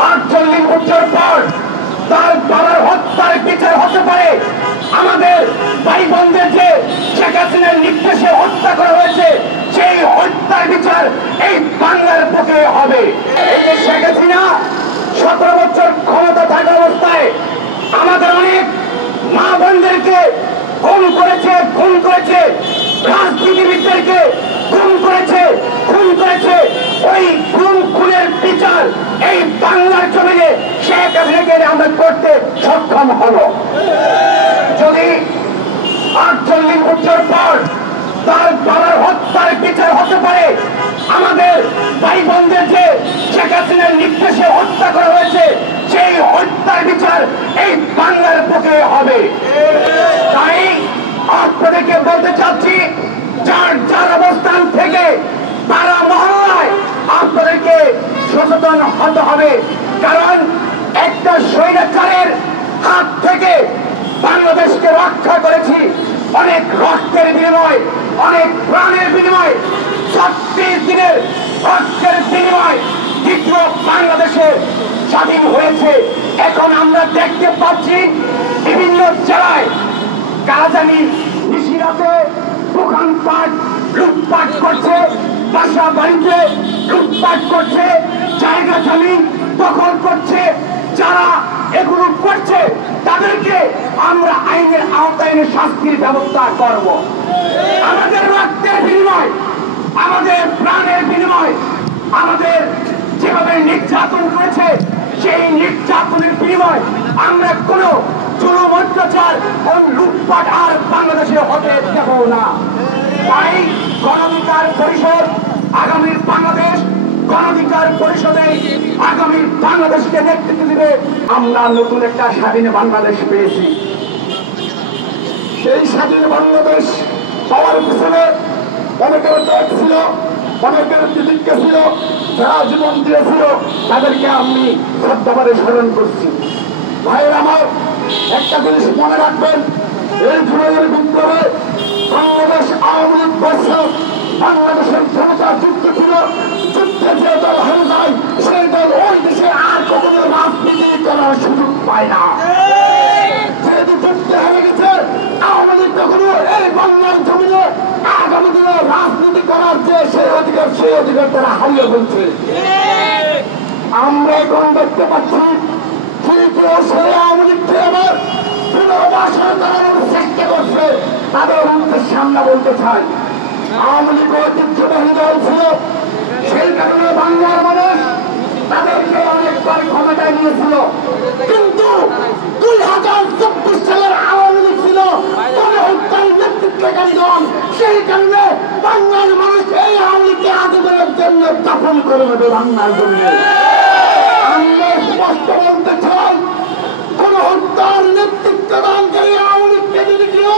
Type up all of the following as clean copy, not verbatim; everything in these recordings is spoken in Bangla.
48 বছর পর তার বাবার হত্যার বিচার হতে পারে। আমাদের ভাই বোনদের যে শেখ হাসিনার নির্দেশে হত্যা করা হয়েছে, সেই হত্যার বিচার এই বাংলার বুকে হবে। এই যে শেখ হাসিনা 17 বছর ক্ষমতা থাকা অবস্থায় আমাদের অনেক মা বোনদেরকে খুন করেছে, রাজনীতিবিদদেরকে খুন করেছে। ওই খুনের বিচার এই বাংলার জমিনে শেখ হাসিনাকে আমরা করতে সক্ষম হব। যদি 48 বছর পর তার বাবার হত্যার বিচার হতে পারে, আমাদের ভাই বোনদের যে শেখ হাসিনার নির্দেশে হত্যা করা হয়েছে, সেই হত্যার বিচার এই বাংলার বুকে হবে। তাই আপনাদেরকে বলতে চাচ্ছি, যার অবস্থান থেকে তারা মহল্লায় আপনাদেরকে সচেতন হতে হবে। কারণ একটা স্বৈরাচারের হাত থেকে বাংলাদেশকে রক্ষা করেছি অনেক রক্তের বিনিময়, অনেক প্রাণের বিনিময়, 36 দিনের রক্তের বিনিময় দ্বিতীয় বাংলাদেশে স্বাধীন হয়েছে। এখন আমরা দেখতে পাচ্ছি বিভিন্ন জেলায় কারাজানি নিশিরাতে দোকানপাট লুটপাট করছে, বাসা বাড়িতে লুটপাট করছে, জায়গা জমি দখল করছে। যারা এগুলো করছে তাদেরকে আমরা আইনের আওতায় শাস্তির ব্যবস্থা করব। আমাদের রক্তের বিনিময়, আমাদের প্রাণের বিনিময়, আমাদের যেভাবে নির্যাতন করেছে, সেই নির্যাতনের বিনিময় আমরা কোনো জুলুম অত্যাচার এবং লুটপাট আর বাংলাদেশে হতে দেব না। তাই গণঅধিকার পরিষদ আগামীর বাংলাদেশ, গণঅধিকার পরিষদে আগামীর বাংলাদেশকে নেতৃত্ব দিবে। আমরা নতুন একটা স্বাধীন বাংলাদেশ পেয়েছি। সেই স্বাধীন বাংলাদেশ পাওয়ার পিছনে অনেকের ত্যাগ ছিল, অনেকের প্রতিজ্ঞা ছিল, যারা জীবন দিয়েছিল তাদেরকে আমি শ্রদ্ধাভরে স্মরণ করছি। ভাইয়ের আমার, একটা জিনিস মনে রাখবেন, এই জুলাইয়ের বিপ্লবে বাংলাদেশ আওয়ামী লীগ বর্ষক বাংলাদেশের জনতা যুক্ত ছিল। যুদ্ধে যে দল হয়ে যায়, সেই দল ওই দেশে আর কখনো রাজনীতি করার সুযোগ পায় না। যেহেতু যুদ্ধে হয়ে গেছে, আওয়ামী লীগ কখনো এই বাংলার জমিনে আগামী দিনে রাজনীতি করার যে সেই অধিকার তারা হারিয়ে ফেলছে। আমরা এখন দেখতে পাচ্ছি সেই আওয়ামী লীগকে আবার পুনর্বাসন করানোর চেষ্টা করছে। তাদের উদ্দেশ্যে আমরা বলতে চাই, আওয়ামী লীগ ঐতিহ্যবাহী দল ছিল, সেই কারণে বাংলার মানুষ তাদেরকে অনেকবার ক্ষমতায় নিয়েছিল। কিন্তু 2024 সালের আওয়ামী লীগ ছিল গণহত্যার নেতৃত্বকারী দল। সেই কারণে বাংলার মানুষ এই আওয়ামী লীগকে আজীবনের জন্য দাফন করে দেবে বাংলার জন্য। আমরা স্পষ্ট বলতে চাই, গণহত্যার নেতৃত্ব দানকারী আওয়ামী লীগকে যদি কেউ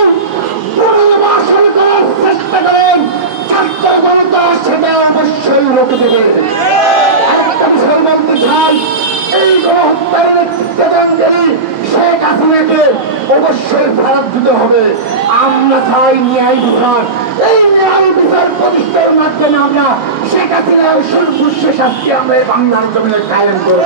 পুনর্বাসন করার চেষ্টা করেন, ছাত্র জনতা সেটা অবশ্যই রোকে দেবে। আরেকটা বিষয় বলতে চাই, এই গণহত্যার নেতৃত্ব দানকারী শেখ হাসিনাকে অবশ্যই ফেরত দিতে হবে। আমরা চাই ন্যায় বিচার। এই ন্যায় বিচার প্রতিষ্ঠার মাধ্যমে আমরা শেখ হাসিনার সর্বোচ্চ শাস্তি আমরা বাংলার জমিনে কায়েম করব।